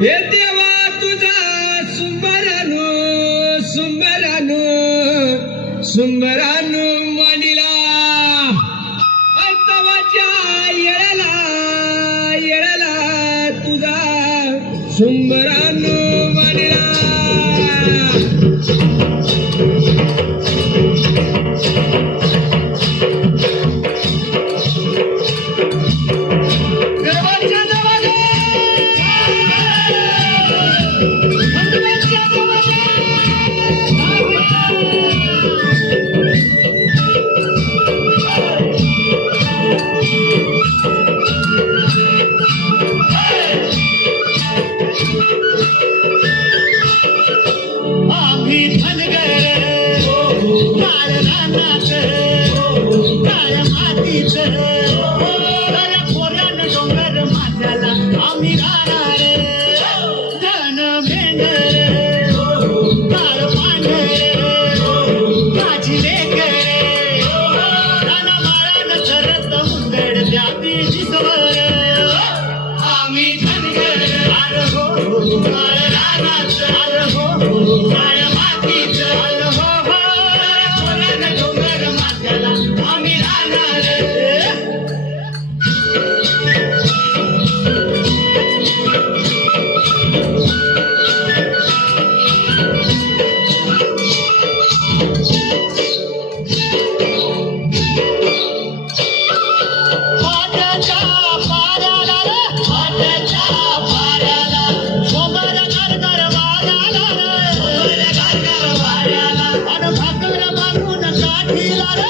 हे देवा तुझा सुंबरानू सुंबरानू सुंबरानू मांडिला ऐतवाच्या येळाला येळाला तुझा सुंबरानू काळ्या मातीच पोरण डोंगर माझ्याला आम्ही राहणार धन भेंडर काळ पांढर माझी लेकर धन माळान करत उंदड द्या ती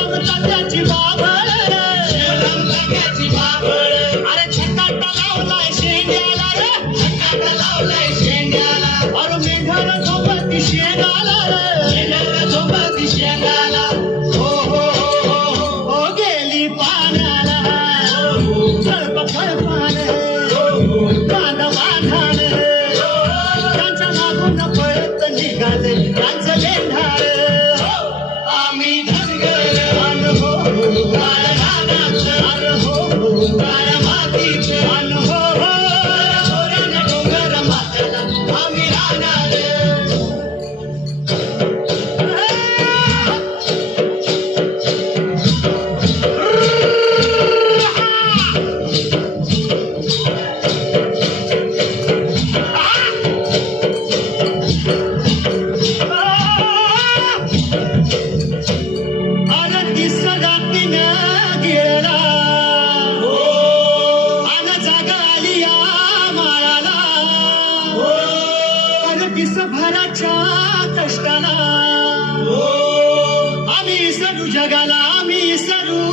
त्याची बाबा दिसभराच्या कष्टाला. आम्ही सरू जगाला आम्ही सरू